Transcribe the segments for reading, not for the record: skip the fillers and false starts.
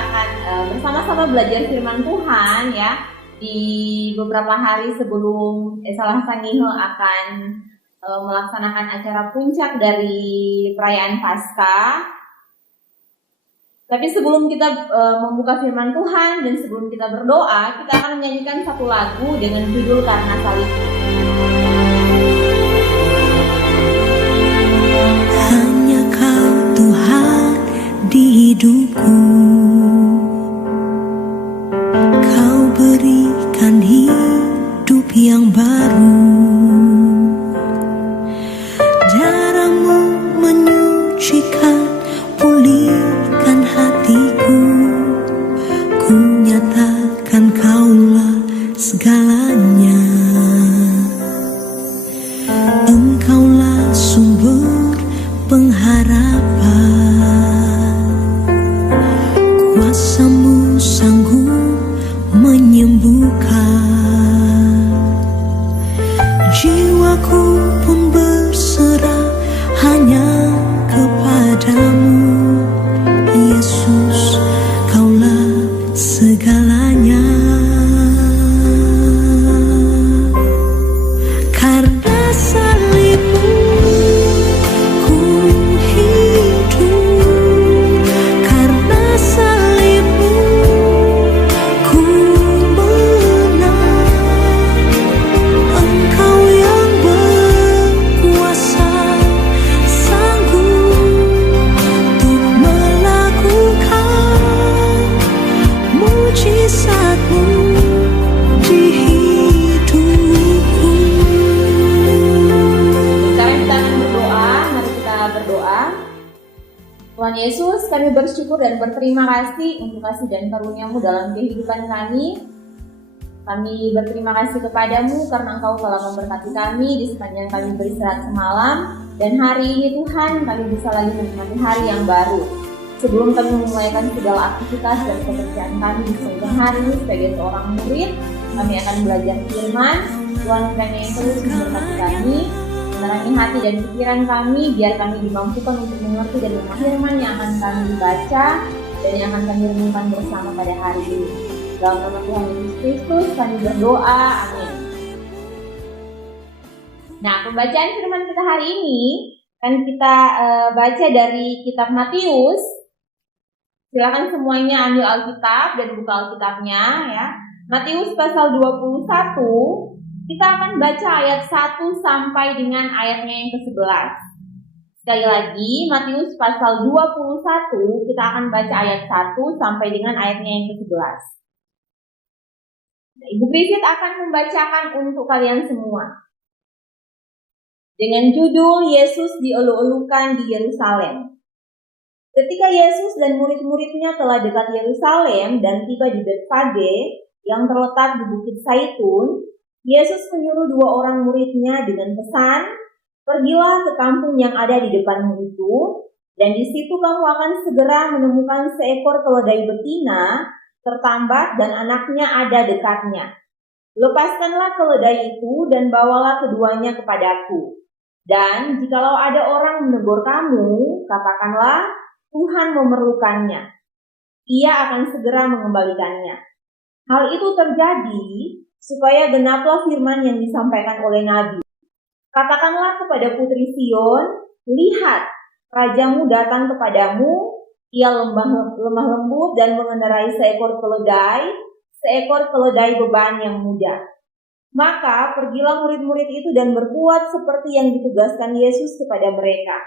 akan bersama-sama belajar firman Tuhan ya. Di beberapa hari sebelum Salah Sangihe akan melaksanakan acara puncak dari perayaan Paskah. Tapi sebelum kita membuka firman Tuhan dan sebelum kita berdoa, kita akan menyanyikan satu lagu dengan judul Karena Salibku. Hanya Kau Tuhan di hidupku, Kau berikan hidup yang baru. Darah-Mu menyucikan, pulihkan hatiku. Ku nyatakan Kaulah segalanya. Engkaulah sumber pengharapan, kuasa-Mu sanggup menyembuhkan. Jiwaku pun berserah hanya kepadamu, Yesus, Kaulah segalanya. Karena salib-Mu ku hidup, karena salib-Mu ku menang. Engkau yang berkuasa, sanggup untuk melakukan mujizat-Mu di hidupku. Sekarang kita akan berdoa, mari kita berdoa. Tuhan Yesus, kami bersyukur dan berterima kasih untuk kasih dan karunia-Mu dalam kehidupan kami. Kami berterima kasih kepadamu karena Engkau telah memberkati kami di sepanjang kami beristirahat semalam. Dan hari ini Tuhan, kami bisa lagi menikmati hari yang baru. Sebelum kami memulaikan segala aktivitas dan pekerjaan kami di sepanjang hari sebagai seorang murid, kami akan belajar firman. Tuhan kiranya yang terus memberkati kami, menerangi hati dan pikiran kami, biar kami dimampukan untuk mengerti dan memahami firman yang akan kami baca dan yang akan kami renungkan bersama pada hari ini. Dalam nama Tuhan Yesus Kristus kami berdoa, amin. Nah, pembacaan firman kita hari ini kan kita baca dari kitab Matius. Silakan semuanya ambil Alkitab dan buka Alkitabnya ya. Matius pasal 21, kita akan baca ayat 1 sampai dengan ayatnya yang ke-11. Sekali lagi, Matius pasal 21, kita akan baca ayat 1 sampai dengan ayatnya yang ke-11. Nah, Ibu Griffith akan membacakan untuk kalian semua. Dengan judul Yesus dielu-elukan di Yerusalem. Ketika Yesus dan murid-muridnya telah dekat Yerusalem dan tiba di Betfage yang terletak di Bukit Zaitun, Yesus menyuruh 2 orang muridnya dengan pesan, "Pergilah ke kampung yang ada di depanmu itu, dan di situ kamu akan segera menemukan seekor keledai betina tertambat dan anaknya ada dekatnya. Lepaskanlah keledai itu dan bawalah keduanya kepadaku. Dan jikalau ada orang menegur kamu, katakanlah, Tuhan memerlukannya. Ia akan segera mengembalikannya." Hal itu terjadi supaya genaplah firman yang disampaikan oleh Nabi. "Katakanlah kepada putri Sion, lihat, rajamu datang kepadamu, ia lemah lembut dan mengendarai seekor keledai beban yang muda." Maka pergilah murid-murid itu dan berbuat seperti yang ditugaskan Yesus kepada mereka.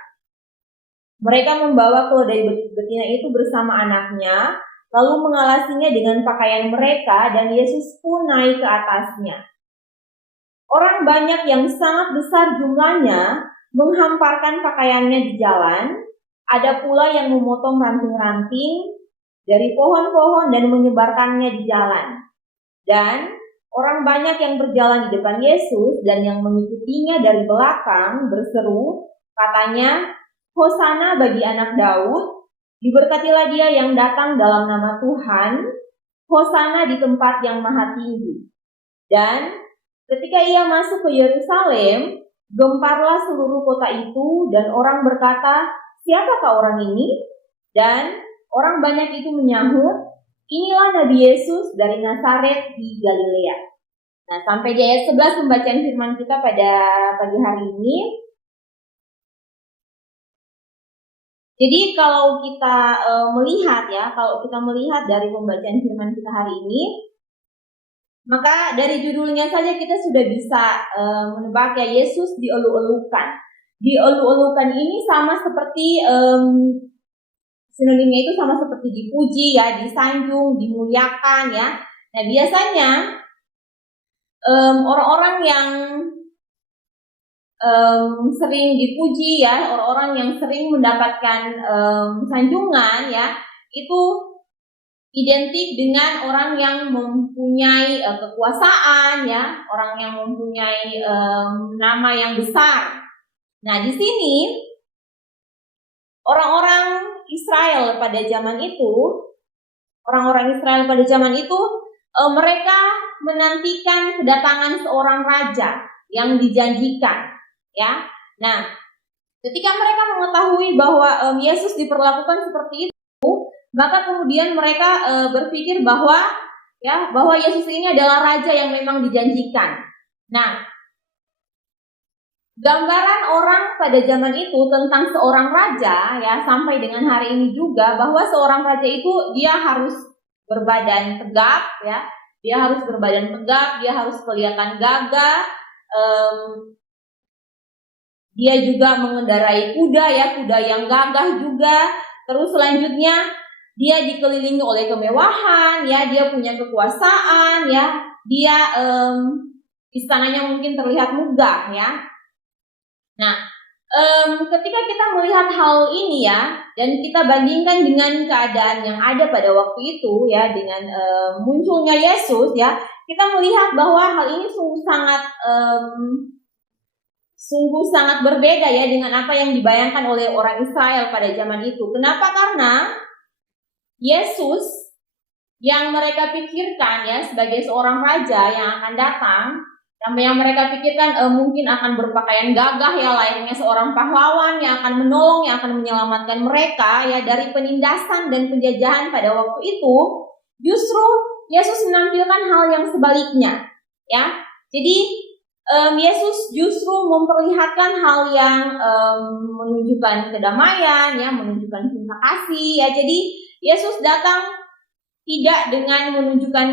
Mereka membawa keledai betina itu bersama anaknya, lalu mengalasinya dengan pakaian mereka, dan Yesus pun naik ke atasnya. Orang banyak yang sangat besar jumlahnya menghamparkan pakaiannya di jalan. Ada pula yang memotong ranting-ranting dari pohon-pohon dan menyebarkannya di jalan. Dan orang banyak yang berjalan di depan Yesus dan yang mengikutinya dari belakang berseru, katanya, "Hosana bagi anak Daud, diberkatilah dia yang datang dalam nama Tuhan, Hosana di tempat yang maha tinggi." Dan ketika ia masuk ke Yerusalem, gemparlah seluruh kota itu dan orang berkata, "Siapakah orang ini?" Dan orang banyak itu menyahut, inilah Nabi Yesus dari Nazaret di Galilea. Nah, sampai di ayat 11 pembacaan firman kita pada pagi hari ini. Jadi kalau kita melihat dari pembacaan firman kita hari ini, maka dari judulnya saja kita sudah bisa menebak ya, Yesus dielu-elukan. Dielu-elukan ini sama seperti sinonimnya itu sama seperti dipuji ya, disanjung, dimuliakan ya. Nah, biasanya orang-orang yang sering dipuji ya, orang-orang yang sering mendapatkan sanjungan ya, itu identik dengan orang yang mempunyai kekuasaan ya, orang yang mempunyai nama yang besar. Nah, di sini orang-orang Israel pada zaman itu, mereka menantikan kedatangan seorang raja yang dijanjikan. Ya, nah, ketika mereka mengetahui bahwa Yesus diperlakukan seperti itu, maka kemudian mereka berpikir bahwa Yesus ini adalah raja yang memang dijanjikan. Nah, gambaran orang pada zaman itu tentang seorang raja ya, sampai dengan hari ini juga, bahwa seorang raja itu dia harus berbadan tegap ya, dia harus kelihatan gagah. Dia juga mengendarai kuda ya, kuda yang gagah juga. Terus selanjutnya dia dikelilingi oleh kemewahan ya, dia punya kekuasaan ya, dia istananya mungkin terlihat megah ya. Nah, ketika kita melihat hal ini ya, dan kita bandingkan dengan keadaan yang ada pada waktu itu ya, dengan munculnya Yesus ya, kita melihat bahwa hal ini sungguh sangat berbeda ya dengan apa yang dibayangkan oleh orang Israel pada zaman itu. Kenapa? Karena Yesus yang mereka pikirkan ya sebagai seorang raja yang akan datang, yang mereka pikirkan mungkin akan berpakaian gagah ya, layaknya seorang pahlawan yang akan menolong, yang akan menyelamatkan mereka ya dari penindasan dan penjajahan pada waktu itu. Justru Yesus menampilkan hal yang sebaliknya ya. Jadi Yesus justru memperlihatkan hal yang menunjukkan kedamaian ya, menunjukkan cinta kasih ya. Jadi Yesus datang tidak dengan menunjukkan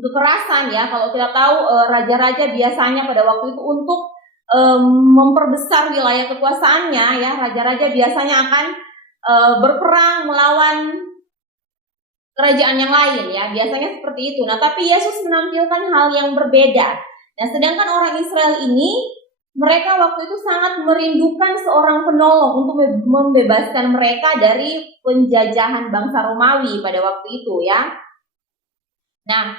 kekerasan ya. Kalau kita tahu raja-raja biasanya pada waktu itu untuk memperbesar wilayah kekuasaannya ya, raja-raja biasanya akan berperang melawan kerajaan yang lain ya, biasanya seperti itu. Nah, tapi Yesus menampilkan hal yang berbeda. Nah, sedangkan orang Israel ini, mereka waktu itu sangat merindukan seorang penolong untuk membebaskan mereka dari penjajahan bangsa Romawi pada waktu itu ya. Nah,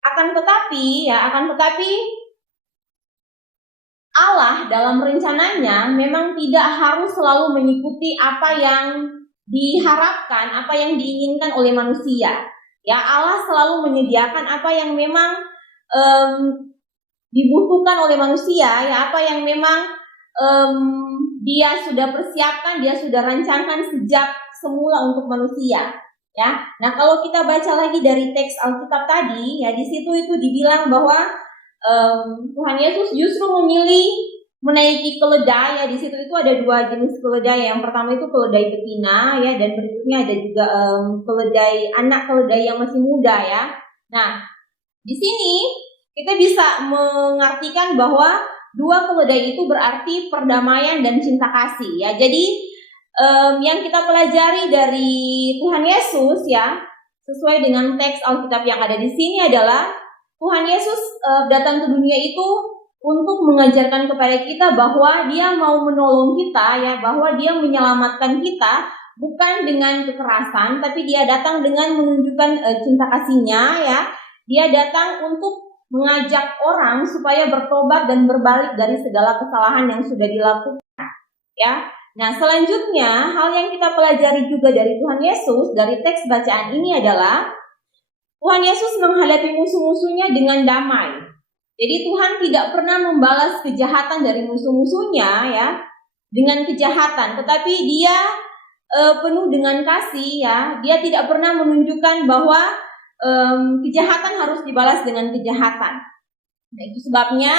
akan tetapi Allah dalam rencananya memang tidak harus selalu mengikuti apa yang diharapkan, apa yang diinginkan oleh manusia. Ya, Allah selalu menyediakan apa yang memang dibutuhkan oleh manusia, ya, apa yang memang dia sudah persiapkan, dia sudah rancangkan sejak semula untuk manusia. Ya, nah kalau kita baca lagi dari teks Alkitab tadi, ya di situ itu dibilang bahwa Tuhan Yesus justru memilih menaiki keledai. Ya, di situ itu ada dua jenis keledai. Yang pertama itu keledai betina ya, dan berikutnya ada juga anak keledai yang masih muda ya. Nah, di sini kita bisa mengartikan bahwa dua keledai itu berarti perdamaian dan cinta kasih ya. Jadi yang kita pelajari dari Tuhan Yesus ya, sesuai dengan teks Alkitab yang ada di sini adalah Tuhan Yesus datang ke dunia itu untuk mengajarkan kepada kita bahwa Dia mau menolong kita ya, bahwa Dia menyelamatkan kita bukan dengan kekerasan, tapi Dia datang dengan menunjukkan cinta kasih-Nya ya. Dia datang untuk mengajak orang supaya bertobat dan berbalik dari segala kesalahan yang sudah dilakukan ya. Nah, selanjutnya hal yang kita pelajari juga dari Tuhan Yesus dari teks bacaan ini adalah Tuhan Yesus menghadapi musuh-musuhnya dengan damai. Jadi Tuhan tidak pernah membalas kejahatan dari musuh-musuhnya ya. dengan kejahatan, tetapi dia penuh dengan kasih ya. Dia tidak pernah menunjukkan bahwa kejahatan harus dibalas dengan kejahatan. Nah, itu sebabnya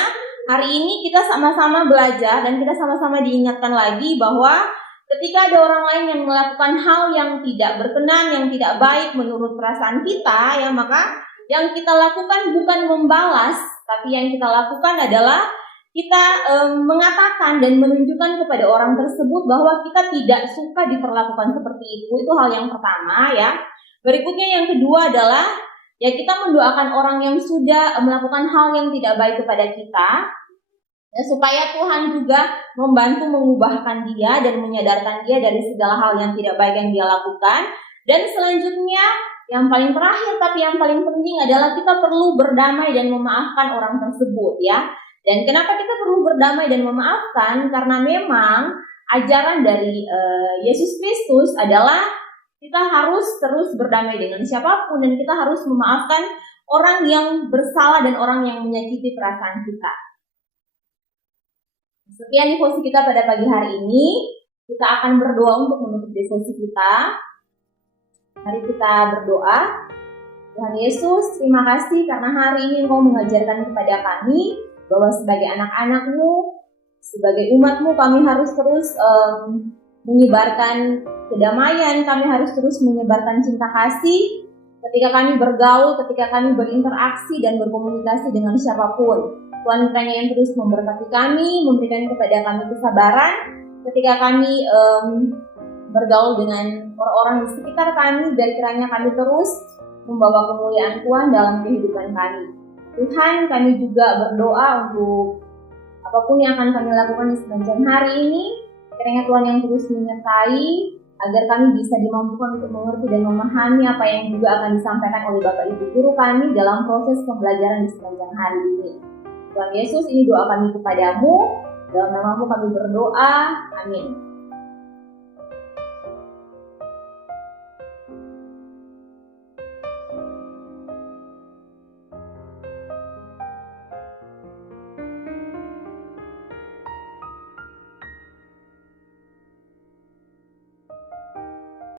hari ini kita sama-sama belajar dan kita sama-sama diingatkan lagi bahwa ketika ada orang lain yang melakukan hal yang tidak berkenan, yang tidak baik menurut perasaan kita, ya, maka yang kita lakukan bukan membalas, tapi yang kita lakukan adalah kita mengatakan dan menunjukkan kepada orang tersebut bahwa kita tidak suka diperlakukan seperti itu. Itu hal yang pertama ya. Berikutnya yang kedua adalah ya kita mendoakan orang yang sudah melakukan hal yang tidak baik kepada kita, ya, supaya Tuhan juga membantu mengubahkan dia dan menyadarkan dia dari segala hal yang tidak baik yang dia lakukan. Dan selanjutnya yang paling terakhir tapi yang paling penting adalah kita perlu berdamai dan memaafkan orang tersebut ya. Dan kenapa kita perlu berdamai dan memaafkan? Karena memang ajaran dari Yesus Kristus adalah kita harus terus berdamai dengan siapapun dan kita harus memaafkan orang yang bersalah dan orang yang menyakiti perasaan kita. Sekian devosi kita pada pagi hari ini. Kita akan berdoa untuk menutup devosi kita. Mari kita berdoa. Tuhan Yesus, terima kasih karena hari ini Engkau mengajarkan kepada kami bahwa sebagai anak-anak-Mu, sebagai umat-Mu, kami harus terus menyebarkan kedamaian, kami harus terus menyebarkan cinta kasih ketika kami bergaul, ketika kami berinteraksi dan berkomunikasi dengan siapapun. Tuhan kiranya yang terus memberkati kami, memberikan kepada kami kesabaran ketika kami bergaul dengan orang-orang di sekitar kami, biar kiranya kami terus membawa kemuliaan Tuhan dalam kehidupan kami. Tuhan, kami juga berdoa untuk apapun yang akan kami lakukan di sepanjang hari ini, kiranya Tuhan yang terus menyertai, agar kami bisa dimampukan untuk mengerti dan memahami apa yang juga akan disampaikan oleh Bapak Ibu Guru kami dalam proses pembelajaran di sepanjang hari ini. Tuhan Yesus, ini doa kami kepadamu, dalam nama-Mu kami berdoa, amin.